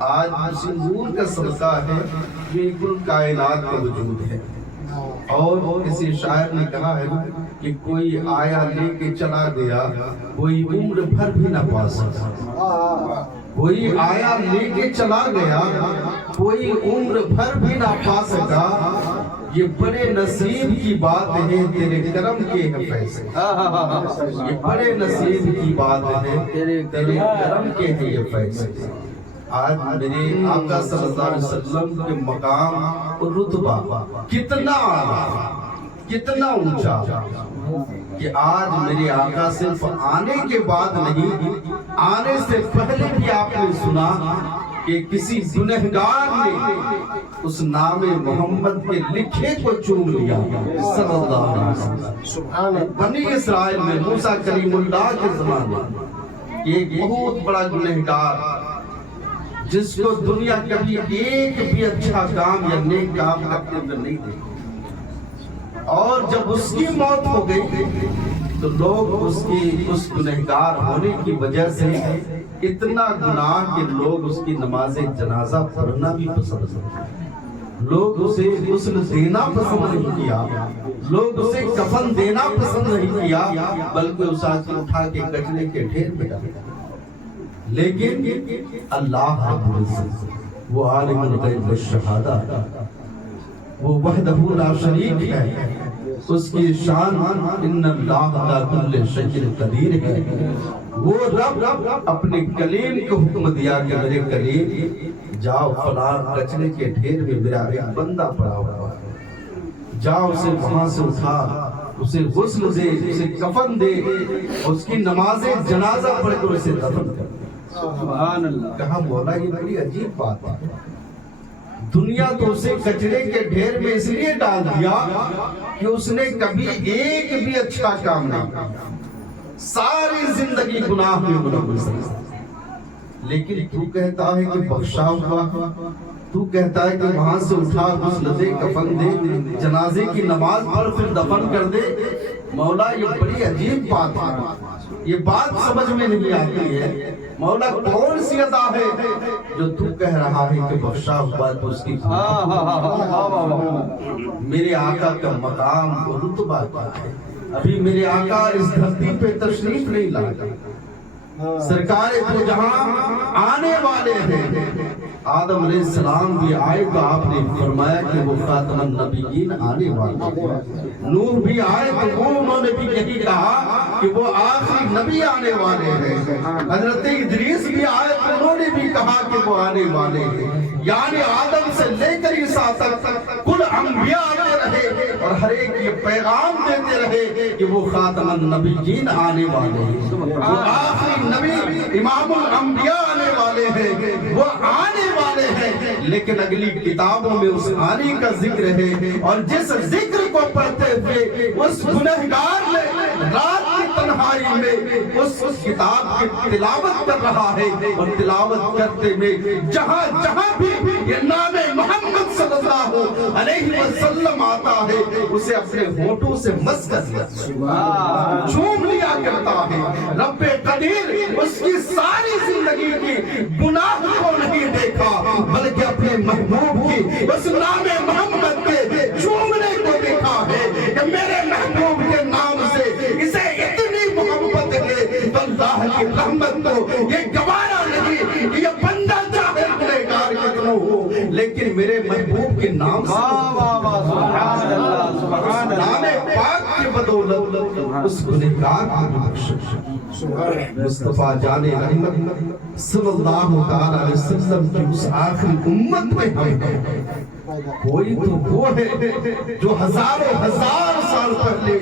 آج اسی نور کا صدقہ ہے جو کل کائنات کا وجود ہے۔ اور کسی شاعر نے کہا ہے کہ کوئی آیا لے کے چلا گیا، کوئی عمر بھر بھی نہ پا سکا۔ کوئی آیا لے کے چلا گیا، کوئی عمر بھر بھی نہ پا سکا۔ یہ بڑے نصیب کی بات ہے، تیرے کرم کے ہے فیصلے۔ یہ بڑے نصیب کی بات ہے، تیرے کرم کے ہے یہ فیصلے۔ آج میرے آقا صلی اللہ علیہ وسلم کے مقام اور رتبہ کتنا اعلیٰ، کتنا اونچا کہ آج میرے آقا صرف آنے کے بعد نہیں، آنے سے پہلے بھی آپ نے سنا کہ کسی گنہگار نے اس نام محمد کے لکھے کو چوم لیا صلی اللہ علیہ وسلم۔ بنی اسرائیل میں موسیٰ کلیم اللہ کے زمانے ایک بہت بڑا گنہگار جس کو دنیا کبھی ایک بھی اچھا کام یا نیک کام اپنے اندر نہیں دیکھا، اور جب اس کی موت ہو گئی تو لوگ اس گنہگار ہونے کی وجہ سے اتنا گناہ کہ لوگ اس کی نماز جنازہ پڑھنا بھی پسند نہیں، لوگ اسے غسل دینا پسند نہیں کیا، لوگ اسے کفن دینا پسند نہیں کیا، بلکہ اسے اٹھا کے کچرے کے ڈھیر پہ ڈال دیا۔ لیکن اللہ رب العزت وہ عالم الغیب والشہادہ، وہ وحدہ لا شریک ہے، اس کی شان ان اللہ علی کل شیء قدیر ہے۔ وہ رب اپنے کلیم کو حکم دیا کہ میرے کلیم جاؤ فلاں کچرے کے ڈھیر میں میرا ایک بندہ پڑا ہوا ہے، جاؤ اسے وہاں سے اٹھا، اسے غسل دے، اسے کفن دے، اس کی نماز جنازہ پڑھ کر اسے دفن کر۔ سبحان اللہ۔ کہا مولا یہ بڑی عجیب بات ہے، دنیا تو اسے کچرے کے ڈھیر میں اس لیے ڈال دیا کہ اس نے کبھی ایک بھی اچھا کام نہیں کیا، ساری زندگی گناہ میں ملوث، لیکن تو کہتا ہے کہ بخشا ہوا، تو کہتا ہے کہ وہاں سے اٹھا غسل دے، کفن دے، جنازے کی نماز پڑھ پھر دفن کر دے۔ مولا یہ بڑی عجیب بات ہے، یہ بات سمجھ میں نہیں آتی ہے۔ مولا کون سی عطا ہے جو تو کہہ رہا ہے کہ بخشا ہوا تو اس کی میرے آقا کا مقام اور رتبہ کیا ہے؟ ابھی میرے آقا اس دھرتی پہ تشریف نہیں لائے، سرکار تو جہاں آنے والے ہیں۔ آدم علیہ السلام بھی آئے تو آپ نے فرمایا کہ وہ خاتم النبیین آنے والے ہیں، نوح بھی آئے تو وہ انہوں نے بھی یہی کہا کہ وہ آخری نبی آنے والے ہیں، حضرت ادریس بھی آئے تو انہوں نے بھی کہا کہ وہ آنے والے ہیں۔ یعنی آدم سے لے کر عیسیٰ تک کل انبیاء آتے رہے اور ہر ایک یہ پیغام دیتے رہے کہ وہ خاتم النبیین آنے والے ہیں، وہ آخری نبی امام الانبیاء آنے والے ہیں، وہ آنے والے ہیں۔ لیکن اگلی کتابوں میں اس آنے کا ذکر ہے، اور جس ذکر کو پڑھتے ہوئے اس گنہگار نے رات کی تنہائی میں اس کتاب کی تلاوت کر رہا ہے، اور تلاوت کرتے میں جہاں جہاں بھی یہ نام محمد صلی اللہ علیہ وسلم آتا ہے اسے اپنے ہونٹوں سے مس کر لیا، چوم لیا کرتا ہے۔ رب قدیر اس کی ساری زندگی کی گناہ کو نہیں دیکھا، بلکہ اپنے محبوب کی اس نام محمد کے چومنے کو دیکھا ہے کہ میرے محبوب کے نام سے اسے اتنی محبت ہے تو اللہ کی رحمت کو یہ گوارا نہیں کہ یہ بندہ چاہے گنہگار کتنا ہو، لیکن میرے محبوب کے نام سے نام پاک کے بدولت اس گنہگار کی بخشش مصطفیٰ جان رحمت صلی اللہ علیہ وسلم کی اس آخری امت میں ہم ہیں۔ کوئی تو وہ ہے جو ہزاروں ہزار سال پہلے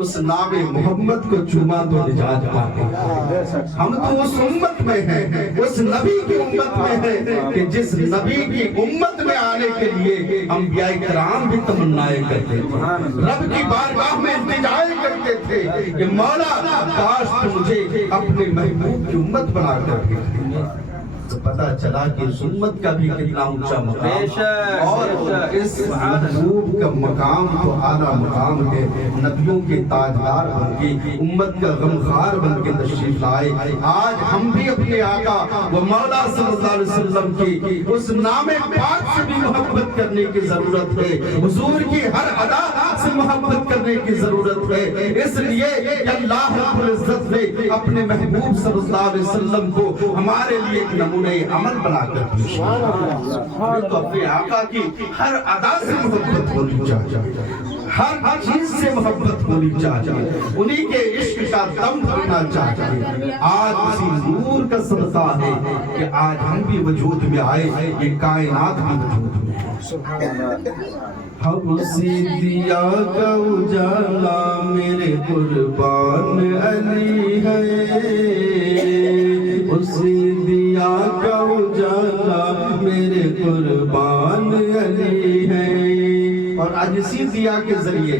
اس نام محمد کو چوما تو نجات پا گئے۔ ہم تو اس امت میں ہیں، اس نبی کی امت میں ہیں کہ جس نبی کی امت میں آنے کے لیے انبیاء کرام بھی تمنائیں کرتے تھے، رب کی بارگاہ میں التجائیں کرتے تھے کہ مولا کاش تو مجھے اپنے محبوب کی امت بنا کر بھیج دے۔ تو پتہ چلا کہ سنت کا بھی کتنا اونچا مقام، اور اس محبوب کا مقام تو اعلیٰ مقام ہے۔ نبیوں کے تاجدار بن کے، امت کا غمخوار بن کے تشریف لائے۔ آج ہم بھی اپنے آقا و مولا صلی اللہ علیہ وسلم کی اس نام پاک سے بھی محبت کرنے کی ضرورت ہے، حضور کی ہر ادا سے محبت کرنے کی ضرورت ہے۔ اس لیے کہ اللہ رب العزت نے اپنے محبوب صلی اللہ علیہ وسلم کو ہمارے لیے ایک نمونہ عمل بنا کر پیش کیا۔ تو اپنے آقا کی ہر ادا سے محبت ہونی چاہیے، ہر چیز سے محبت ہونی چاہیے، انہی کے عشق کا دم بھرنا چاہیے۔ آج اسی نور کا صدقہ ہے کہ آج ہم بھی وجود میں آئے، یہ کائنات بھی وجود میں ہے۔ ہم اسی دیا کا اجالا میرے قربان علی ہے، اسی دیا کا اجالا میرے قربان علی ہے۔ اور آج اسی دیا کے ذریعے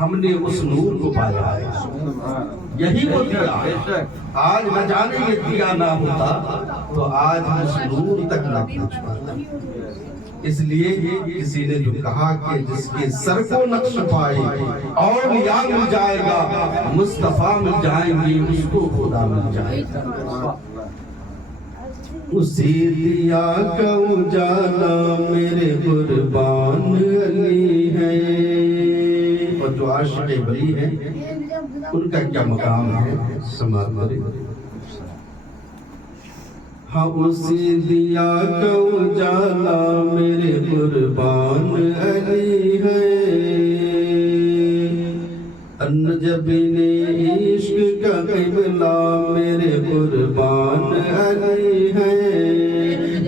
ہم نے اس نور کو پایا ہے، یہی وہ دیا ہے۔ آج نہ جانے یہ دیا نہ ہوتا تو آج ہم اس نور تک نہ پہنچ پاتے۔ اس لیے کسی نے جو کہا کہ جس کے سر کو نقش پائے اولیاء مل جائے گا، مصطفیٰ مل جائیں گے، اس کو خدا مل جائے گا۔ اسی دیا کا اجالا میرے قربان علی ہے۔ اور جو عاشق ولی ہیں ان کا کیا مقام ہے، سماعت کریں۔ ہاں اسی دیا کا اجالا میرے قربان علی ہے، انجبین عشق کا قبلہ میرے قربان علی ہے،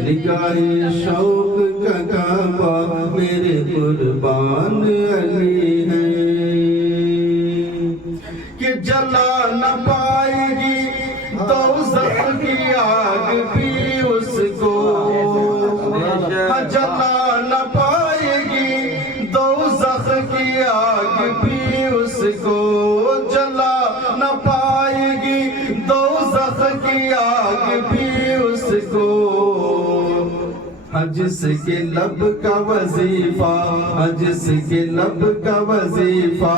نگاہ شوق کا کعبہ میرے قربان علی ہے، کہ جلا نہ پائے گی دوزخ کی آگ بھی اس کو، جلا نہ پائے گی دوزخ کی آگ بھی اس کو، جلا نہ پائے گی دوزخ کی آگ بھی اس کو، جس کے لب کا وظیفہ، جس کے لب کا وظیفہ،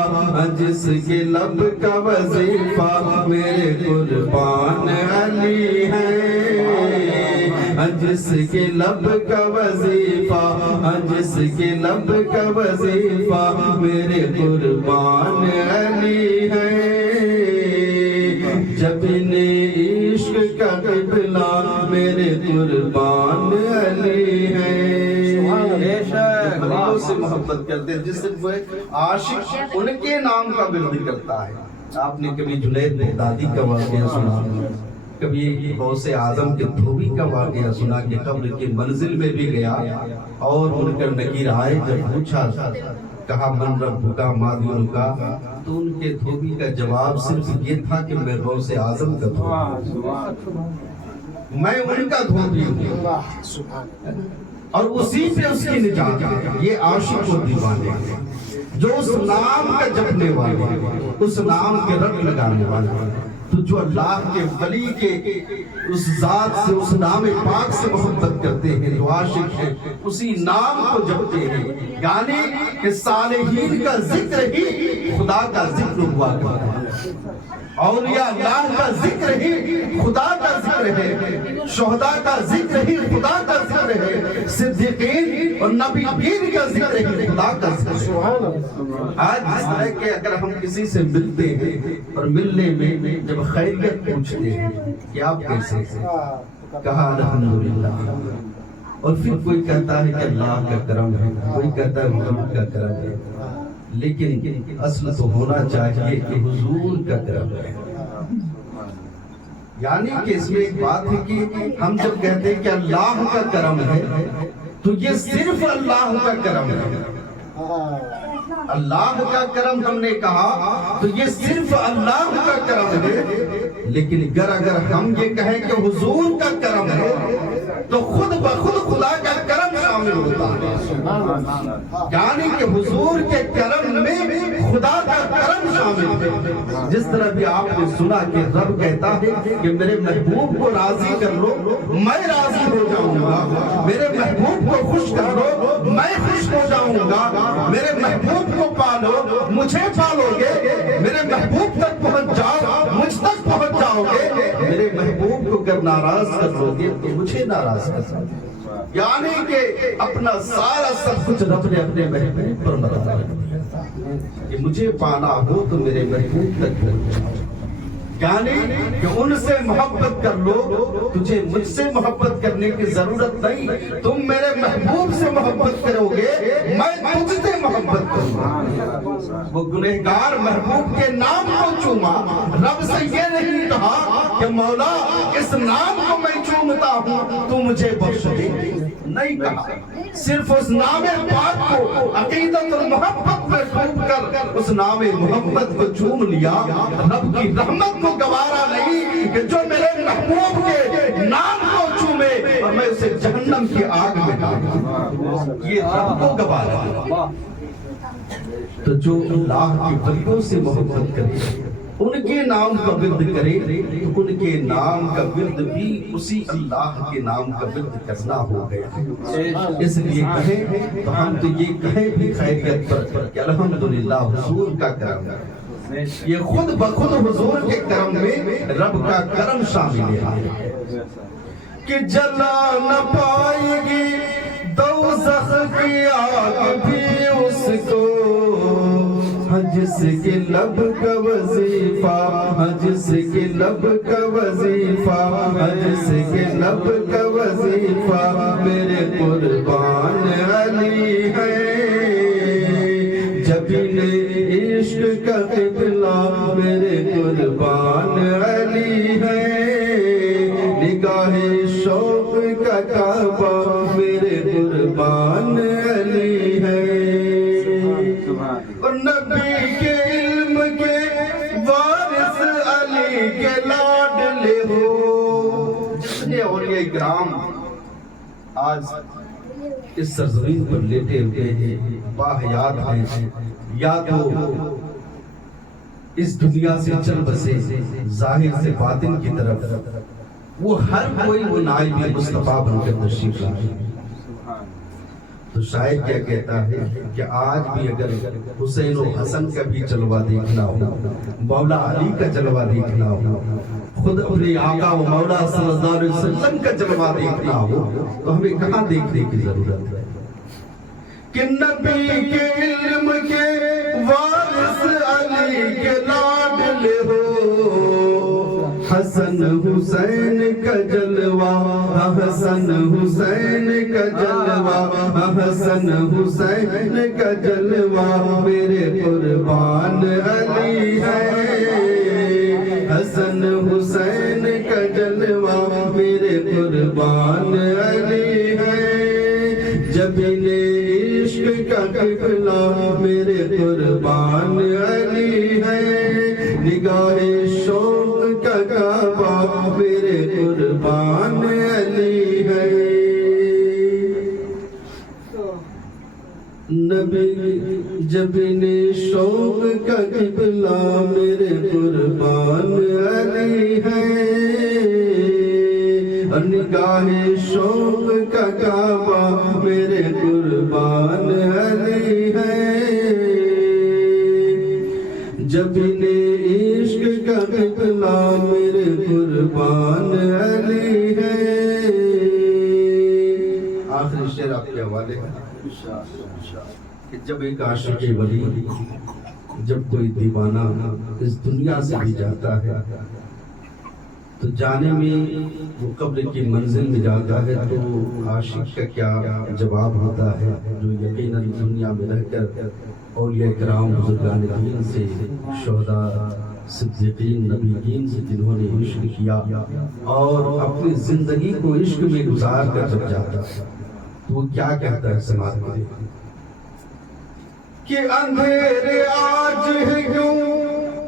جس کے لب کا وظیفہ میرے قربان علی ہے، جس کے لب کا وظیفہ، جس کے لب کا وظیفہ میرے قربان علی ہے، جبین عشق کا قبلہ میرے قربان علی ہے۔ ولیوں سے محبت کرتے ہیں، جس سے وہ عاشق ان کے نام کا ورد کرتا ہے۔ آپ نے کبھی جنید بغدادی کا واقعہ سنا، کبھی غوث اعظم کے دھوبی کا واقعہ سنا کہ قبر کی منزل میں بھی گیا اور منکر نکیر آئے، جب پوچھا کہا من ربک ما دینک، تو ان کے دھوبی کا جواب صرف یہ تھا کہ میں غوث اعظم کا دھوبی ہوں، میں ان کا دھوبی ہوں، اور اسی پہ اس کی نجات ہے۔ یہ عاشق و دیوانے ہیں جو اس نام کا جپنے والے، اس نام کے رٹ لگانے والے۔ تو جو اللہ کے ولی کے اس ذات سے، اس نام پاک سے محبت کرتے ہیں، جو عاشق ہیں اسی نام کو جپتے ہیں، یعنی کہ صالحین کا ذکر ہی خدا کا ذکر ہوا کرتا ہے، اولیاء اللہ کا ذکر ہی خدا کا ذکر ہے، شہداء کا ذکر ہی خدا کا ذکر ہے، صدیقین اور نبیین کا ذکر ہی خدا کا ذکر ہے۔ آج اس طرح کہ اگر ہم کسی سے ملتے ہیں اور ملنے میں جب خیریت پوچھتے ہیں کہ آپ کیسے ہیں، کہا الحمدللہ، اور پھر کوئی کہتا ہے کہ اللہ کا کرم ہے، کوئی کہتا ہے حضور کا کرم ہے، لیکن اصل تو ہونا چاہیے کہ حضور کا کرم ہے۔ یعنی کہ اس میں ایک بات ہے کہ ہم جب کہتے ہیں کہ اللہ کا کرم ہے تو یہ صرف اللہ کا کرم ہے، اللہ کا کرم ہم نے کہا تو یہ صرف اللہ کا کرم ہے، لیکن اگر ہم یہ کہیں کہ حضور کا کرم ہے تو خود بخود خدا کا کرم شامل ہوتا ہے، یعنی کہ حضور کے کرم میں خدا کا کرم شامل شامل ہے. جس طرح بھی آپ نے سنا کہ رب کہتا ہے کہ میرے محبوب کو راضی کر لو میں راضی ہو جاؤں گا, میرے محبوب کو خوش کر لو میں خوش ہو جاؤں گا, میرے محبوب کو پالو مجھے پالو گے, میرے محبوب تک پہنچ جاؤ مجھ تک پہنچ جاؤ گے, میرے محبوب کو اگر ناراض کر لو گے تو مجھے ناراض کر لو گے. یعنی کہ اپنا سارا سب کچھ رب نے اپنے محبوب پر مرتبہ رکھ دیا کہ مجھے پانا ہو تو میرے محبوب تک پہنچ. یعنی کہ ان سے محبت کر لو, تجھے مجھ سے محبت کرنے کی ضرورت نہیں, تم میرے محبوب سے محبت کرو گے میں تجھ سے محبت کروں گا. وہ گنہگار محبوب کے نام کو چوما, رب سے یہ نہیں کہا کہ مولا اس نام کو میں چومتا ہوں تو مجھے بخش دے, نہیں کہا. صرف اس نام پاک کو عقیدت اور محبت میں ڈوب کر اس نام محمد کو چوم لیا. رب کی رحمت کو گوارا نہیں کہ جو میرے محبوب کے نام کو چومے اور میں اسے جہنم کی آگ میں ڈالوں, یہ رب کو گوارا ہے. تو جو اللہ کی ولیوں سے محبت کرے ان کے نام کا ورد کرے تو ان کے نام کا ورد بھی اسی اللہ کے نام کا ورد کرنا ہو گیا. اس لیے کہیں تو ہم تو یہ کہیں بھی خیریت پر کہ الحمدللہ حضور کا کرم ہے. یہ خود بخود حضور کے کرم میں رب کا کرم شامل ہے کہ جلا نہ پائے گی دوزخ کی آگ بھی اس کو, جس کے لب کا وظیفہ, جس کے لب کا وظیفہ, جس کے لب کا وظیفہ میرے قربان علی ہے. جبین عشق کا قبلہ میرے قربان علی ہے. نگاہ شوق کا کعبہ میرے قربان علی ہے. نبی کے علم کے وارث علی کے لاڈلے ہو. جتنے اولیاء کرام آج اس سرزمین پر لیٹے ہوئے ہیں, باحیات ہیں, یا تو اس دنیا سے چل بسے ظاہر سے باطن کی طرف, وہ ہر کوئی وہ نائب مصطفیٰ بن کر تشریف لائے. تو شاید کیا کہتا ہے کہ آج بھی اگر حسین و حسن کا بھی جلوہ دیکھنا ہو, مولا علی کا جلوہ دیکھنا ہو, خود اپنے آقا و مولا صلی اللہ علیہ وسلم کا جلوہ دیکھنا ہو تو ہمیں کہاں دیکھنے کی ضرورت ہے کہ نبی کے علم کے وارث علی کے لاڈلے ہو. حسن حسین کا جلوہ, حسن حسین کا جلوہ, حسن حسین کا جلوہ میرے قربان علی ہے. حسن حسین کا جلوہ میرے قربان علی ہے. جبین عشق کا قبلہ میرے قربان علی ہے. نگاہ شوق کا کعبہ میرے قربان علی ہے. نبی جبین شوق کا قبلہ میرے قربان علی ہے. نگاہ شوق کا کعبہ میرے قربان علی ہے. جبین عشق کا قبلہ میرے قربان علی ہے. آخری شعر آپ کے حوالے ہے کہ جب ایک عاشق ولی, جب کوئی دیوانہ اس دنیا سے بھی جاتا ہے تو جانے میں وہ قبر کی منزل میں جاتا ہے تو عاشق کا کیا جواب ہوتا ہے, جو یقیناً دنیا میں رہ کر اولیاء کرام بزرگان دین سے, شہداء, صدیقین, نبیین سے جنہوں نے عشق کیا اور اپنی زندگی کو عشق میں گزار کر جب جاتا تو وہ کیا کہتا ہے سماعت میں کہ اندھیرے آج ہے کیوں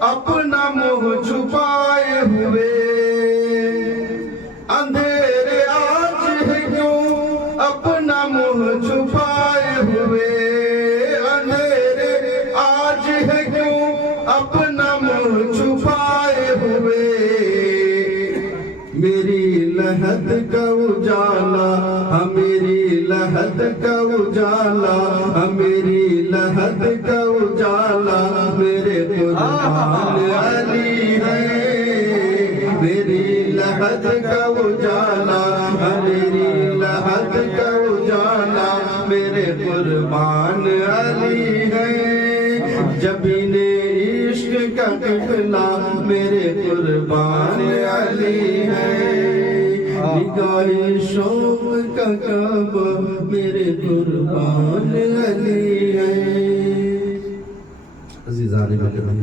اپنا منہ چھپائے ہوئے, اندھیرے آج ہے کیوں اپنا منہ چھپائے ہوئے, اندھیرے آج ہے کیوں اپنا لحد کا اجالا میری لحد کا اجالا میرے قربان علی ہے میری لحد کا اجالا میری لحد کا اجالا میرے قربان علی ہے جبین عشق کا قبلہ میرے قربان علی ہے نگاہ شوق کا کعبہ میرے قربان علی ہے عزیزان مکرم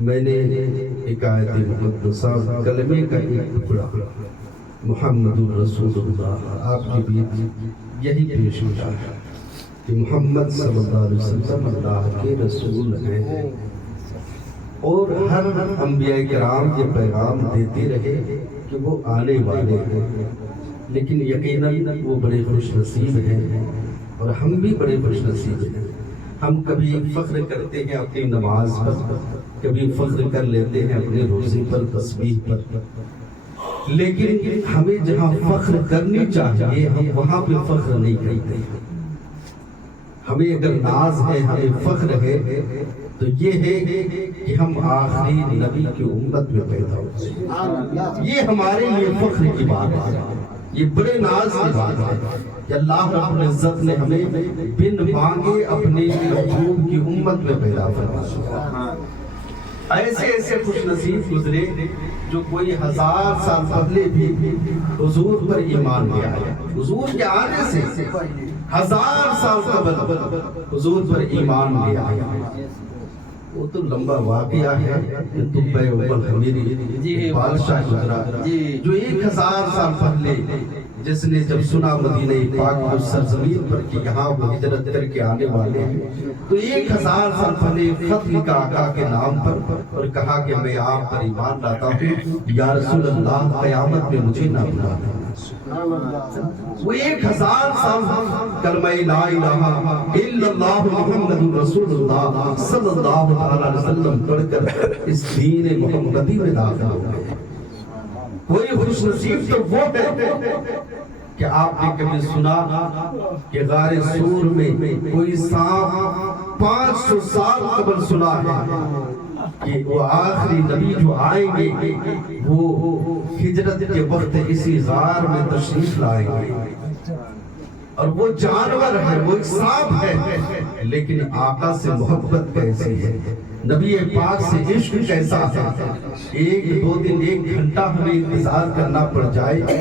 میں نے ایک آیت مقدسہ کلمے کا ایک ٹکڑا محمد رسول اللہ آپ کے بیچ یہی پیش ہوتا ہے کہ محمد صلی اللہ علیہ وسلم اللہ کے رسول ہیں اور ہر انبیاء کرام یہ پیغام دیتے رہے کہ وہ آنے والے ہیں لیکن یقیناً وہ بڑے خوش نصیب ہیں اور ہم بھی بڑے خوش نصیب ہیں ہم کبھی فخر کرتے ہیں اپنی نماز پر کبھی فخر کر لیتے ہیں اپنے روزے پر تسبیح پر لیکن ہمیں جہاں فخر کرنی چاہیے ہم وہاں پہ فخر نہیں کرتے ہمیں اگر ناز ہے ہمیں فخر ہے تو یہ ہے کہ ہم آخری نبی کی امت میں پیدا ہوتے ہیں یہ ہمارے لیے فخر کی بات ہے یہ بڑے ناز کی بات ہے کہ اللہ رب العزت نے ہمیں بن مانگے اپنے محبوب کی امت میں پیدا فرمایا ایسے ایسے خوش نصیب گزرے جو کوئی 1000 سال پہلے بھی حضور پر ایمان لے آئے حضور کے آنے سے 1000 سال قبل حضور پر ایمان لے آئے وہ تو لمبا واقعہ ہے تبع اول حمیری بادشاہ گزرا جو 1000 سال پہلے جس نے جب سنا مدینہ پاک کو سرزمین پر کہ یہاں وہ ہجرت کر کے آنے والے ہیں تو 1000 سال پہلے خط لکھا آقا کے نام پر اور کہا کہ میں آپ پر ایمان لاتا ہوں یا رسول اللہ قیامت میں مجھے نہ بھلانا وہ 1000 سال کلمہ لا الہ الا اللہ محمد رسول اللہ صلی اللہ علیہ وسلم پڑھ کر اس دین محمدی میں داخل ہو گئے کوئی خوش نصیب تو وہ ہے کہ آپ نے کبھی سنا کہ غار سور میں کوئی سانپ 500 سال قبل سنا ہے کہ وہ آخری نبی جو آئیں گے وہ ہجرت کے وقت اسی غار میں تشریف لائیں گے اور وہ جانور ہے وہ ایک سانپ ہے لیکن آقا سے محبت کیسی ہے نبی پاک سے عشق کیسا ہے 1-2 دن 1 گھنٹہ ہمیں انتظار کرنا پڑ جائے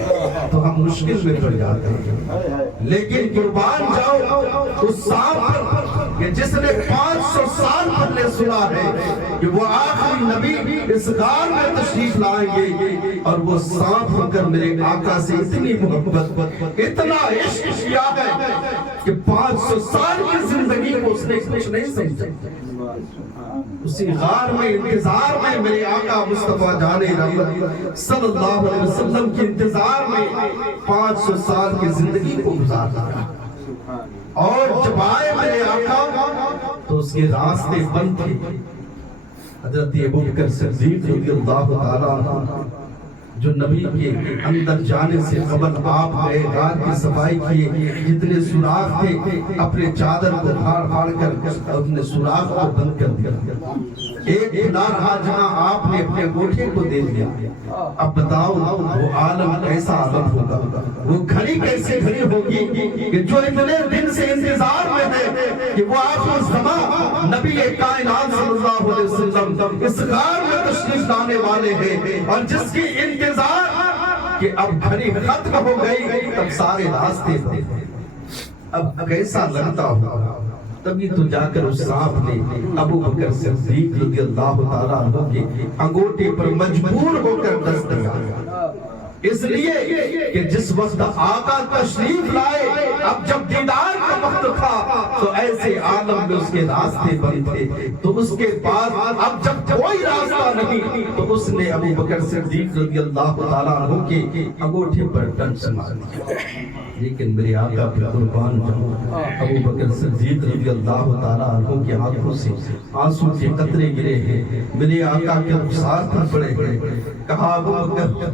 تو ہم مشکل میں پڑ جاتے ہیں لیکن قربان جاؤ اس سانپ کہ جس نے 500 سال پہلے سنا ہے کہ وہ آخری نبی اس غار میں تشریف لائیں گے اور وہ سانپ ہو کر میرے آقا سے اتنی محبت اتنا عشق کیا ہے کہ 500 سال کی زندگی کو اس نے کچھ نہیں سمجھا اسی غار میں انتظار میں میرے آقا مصطفیٰ جان رحمت صلی اللہ علیہ وسلم کے انتظار میں 500 سال کی زندگی کو گزار دیا اور جب آئے میرے آقا تو اس کے راستے بند تھے حضرت ابوبکر صدیق رضی اللہ تعالیٰ عنہ جو نبی کے اندر جانے سے قبل آپ گئے غار کی صفائی کیے جتنے سوراخ تھے اپنے چادر کو پھاڑ کر اپنے سوراخ کو بند کر دیا ایک خدا رہا جہاں آپ نے اپنے گوٹھے کو دے دیا اب بتاؤ وہ عالم کیسا عالم ہوگا وہ گھڑی کیسے گھڑی ہوگی کہ جو اتنے دن سے انتظار میں ہے کہ وہ آخر زمان نبی کائنات صلی اللہ علیہ وسلم اس غار میں تشریف لانے والے ہیں اور جس کی انتظار کہ اب گھڑی ختم ہو گئی تب سارے راستے اب کیسا لگتا ہوگا تبھی تو جا کر اس سانپ نے ابو بکر صدیق رضی اللہ تعالیٰ عنہ کے انگوٹے پر مجبور ہو کر دست دیا اس لیے کہ جس وقت آقا تشریف لائے اب جب دیدار کا وقت تھا تو ایسے عالم میں اس کے راستے بند تھے تو اس کے بعد اب جب کوئی راستہ نہیں تو اس نے ابو بکر صدیق رضی اللہ تعالیٰ عنہ کے انگوٹھے پر ڈنڈ مار دیا لیکن میرے آقا پہ قربان جاؤں ابو بکر صدیق رضی اللہ تعالیٰ عنہ کی آنکھوں سے آنسو کے قطرے گرے ہیں میرے آقا کے رخسار پر پڑے ہیں کہا ابو بکر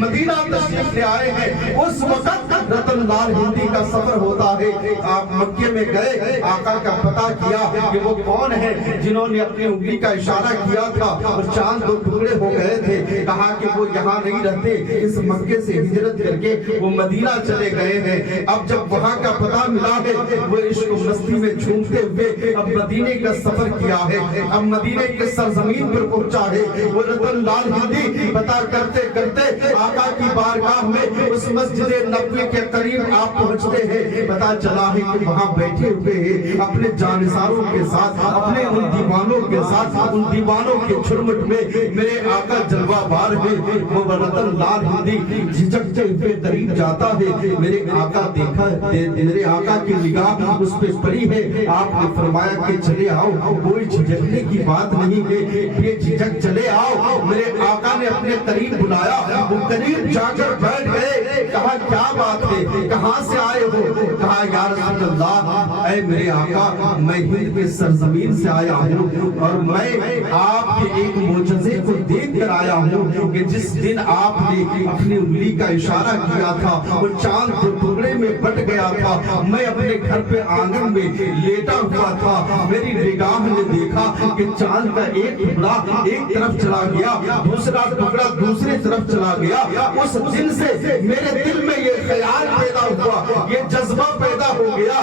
مدینہ تشریف لے آئے ہیں، اس وقت رتن لال ہندی کا سفر ہوتا ہے۔ آپ مکے میں گئے، آقا کا پتہ کیا کہ وہ کون ہے جنہوں نے اپنی انگلی کا اشارہ کیا تھا اور چاند دو ٹکڑے ہو گئے تھے۔ کہا کہ وہ یہاں نہیں رہتے، اس مکے سے ہجرت کر کے وہ مدینہ چلے گئے ہیں۔ اب جب وہاں کا پتہ ملا ہے، وہ عشق و مستی میں جھومتے ہوئے اب مدینے کا سفر کیا ہے، اب مدینے کے سرزمین پر پہنچا ہے۔ وہ رتن لال ہندی پتہ کرتے کرتے آقا کی بارگاہ میں اس مسجد نبوی کے قریب آپ پہنچتے ہیں۔ پتہ چلا ہے کہ وہاں بیٹھے ہوئے ہیں اپنے جانثاروں کے ساتھ، اپنے ان دیوانوں کے ساتھ، ان دیوانوں کے جھرمٹ میں میرے آقا جلوہ بار ہے۔ وہ رتن لال ہندی جھجکتے ہوئے قریب جاتا ہے۔ میرے آقا دیکھا، میرے آقا کی نگاہ اس پہ پڑی ہے۔ آپ نے فرمایا کہ چلے آؤ، کوئی جھجکنے کی بات نہیں ہے، یہ جھجک چلے آؤ۔ میرے آقا نے اپنے قریب بلایا، وہ قریب جا کر بیٹھ گئے۔ کہا کیا بات ہے، کہاں سے آئے ہو؟ کہا یا رسول اللہ، اے میرے آقا، میں ہند کے سرزمین سے آیا ہوں اور میں آپ کے ایک معجزے کو دیکھ کر آیا ہوں کہ جس دن آپ نے اپنی انگلی کا اشارہ کیا تھا وہ چاند دو ٹکڑے میں بٹ گیا تھا۔ میں اپنے گھر پہ آنگن میں لیٹا ہوا تھا، میری نگاہ نے دیکھا کہ چاند کا ایک ٹکڑا ایک طرف چلا گیا، دوسرا ٹکڑا دوسری طرف چلا گیا۔ اس دن سے میرے دل میں یہ خیال پیدا ہوا، یہ جذبہ پیدا ہو گیا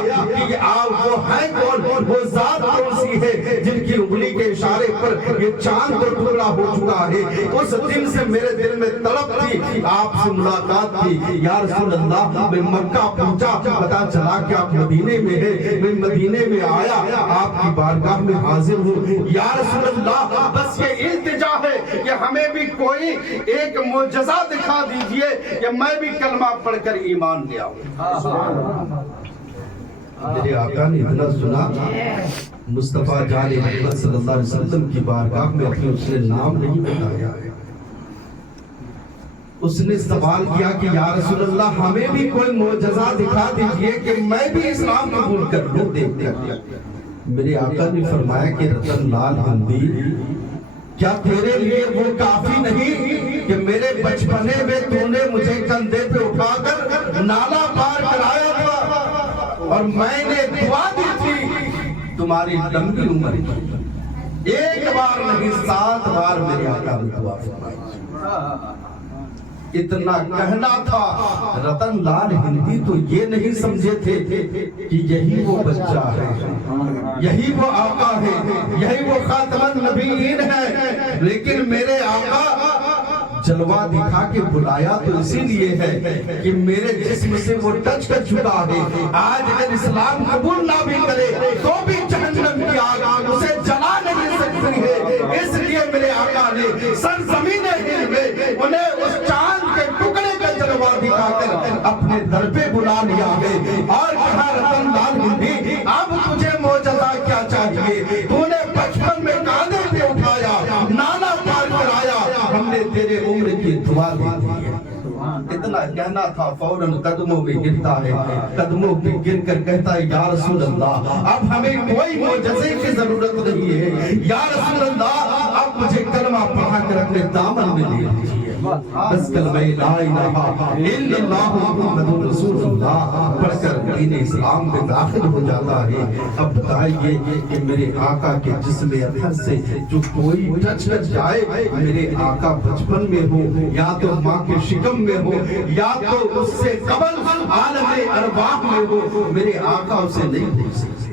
کہ وہ ہے کون، وہ ذات کون سی ہے جن کی انگلی کے اشارے پر یہ چاند کو ٹکڑا ہو چکا ہے۔ اس دن سے میرے دل میں طلب تھی، آپ سے ملاقات تھی۔ یا رسول اللہ، میں مکہ پہنچا، پتا چلا کہ آپ مدینے میں ہیں، میں مدینے میں آیا، آپ کی بارگاہ میں حاضر ہوں۔ یا رسول اللہ، بس یہ التجا ہے کہ ہمیں بھی کوئی ایک معجزہ دکھا دیجئے کہ میں بھی کلمہ پڑھ کر ایمان لے آؤں۔ میرے آقا نے اتنا سنا، مصطفیٰ جان محمد صلی اللہ علیہ وسلم کی بارگاہ میں اپنے اس نے نام نہیں بتایا ہے۔ اس نے سوال کیا کہ یا رسول اللہ، ہمیں بھی کوئی معجزہ دکھا دیجئے کہ میں بھی اسلام قبول کر لوں دیکھ کر۔ میرے آقا نے فرمایا کہ رتن لال ہندی، کیا تیرے لیے وہ کافی نہیں کہ میرے بچپنے میں تو نے مجھے کندھے پہ اٹھا کر نالا پار کرایا تھا اور میں نے دعا دی تھی تمہاری لمبی عمر کی؟ ایک بار نہیں 7 بار میرے آقا نے دعا فرمائی۔ اتنا کہنا تھا، رتن لال ہندی تو یہ نہیں سمجھے تھے کہ یہی وہ بچہ ہے، یہی وہ آقا ہے، یہی وہ خاتم النبیین ہے۔ لیکن میرے آقا جلوہ دکھا کے بلایا تو اسی لیے ہے کہ میرے جسم سے وہ ٹچ کر چکا ہے۔ آج اگر اسلام قبول نہ بھی کرے تو بھی جہنم کی آگ اسے جلا نہیں سکتی ہے۔ اس لیے میرے آقا نے سرزمین ہند میں انہیں اس چاند کے ٹکڑے کا جلوہ دکھا کر اپنے در پہ بلا لیا ہے اور کہا رتن لال ہندی، اب تجھے معجزہ کیا چاہیے؟ تو نے بچپن میں کاندھے پہ اٹھایا، نالا پار کرایا، ہم نے تیرے عمر کی دعا دی ہے۔ اتنا کہنا تھا، فوراً قدموں میں گرتا ہے، قدموں پہ گر کر کہتا ہے یا رسول اللہ، اب ہمیں کوئی معجزے کی ضرورت نہیں ہے۔ یا رسول اللہ، اب مجھے کلمہ پڑھا کر اپنے دامن میں لے لیجیے، بس کلمہ لا الہ الا اللہ محمد رسول اللہ پڑھ کر دین اسلام میں داخل ہو جاتا ہے۔ اب بتائیے کہ میرے آقا کے جسم اطہر سے جو کوئی ٹچ کر جائے، میرے آقا بچپن میں ہو یا تو ماں کے شکم میں ہو یا تو اس سے قبل عالم ارواح میں ہو، میرے آقا اسے نہیں بھول سکتے۔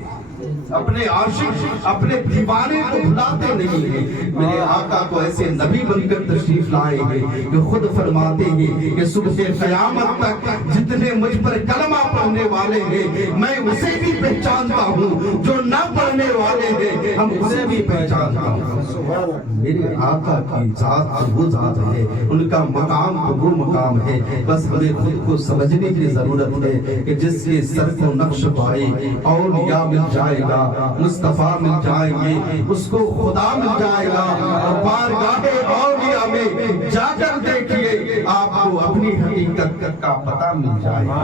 اپنے عاشق، اپنے دیوانے کو بھلاتے نہیں ہیں۔ میرے آقا کو ایسے نبی بن کر تشریف لائے ہیں کہ خود فرماتے ہیں کہ صبح قیامت تک جتنے مجھ پر کلمہ پڑھنے والے ہیں میں اسے بھی پہچانتا ہوں، جو نہ پڑھنے والے ہیں ہم اسے بھی پہچانتا ہوں۔ میرے آقا کی ذات وہ ذات ہے، ان کا مقام تو وہ مقام ہے، بس ہمیں خود کو سمجھنے کی ضرورت ہے کہ جس کے سر کو نقش پائے اولیاء مل جائے گا، مصطفیٰ مل جائیں گے، اس کو خدا مل جائے گا۔ اور بارگاہ اولیاء میں جا کر دیکھیے، آپ کو اپنی حقیقت کا پتہ مل جائے گا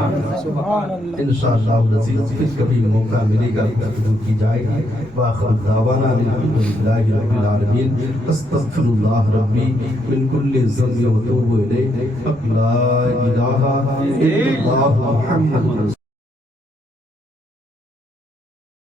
انشاءاللہ العزیز پھر کبھی موقع ملے گا گفتگو کی جائے گی وآخر دعوانا الحمدللہ رب العالمین استغفر اللہ ربی من کل ذنب واتوب الیہ لا الہ الا اللہ محمد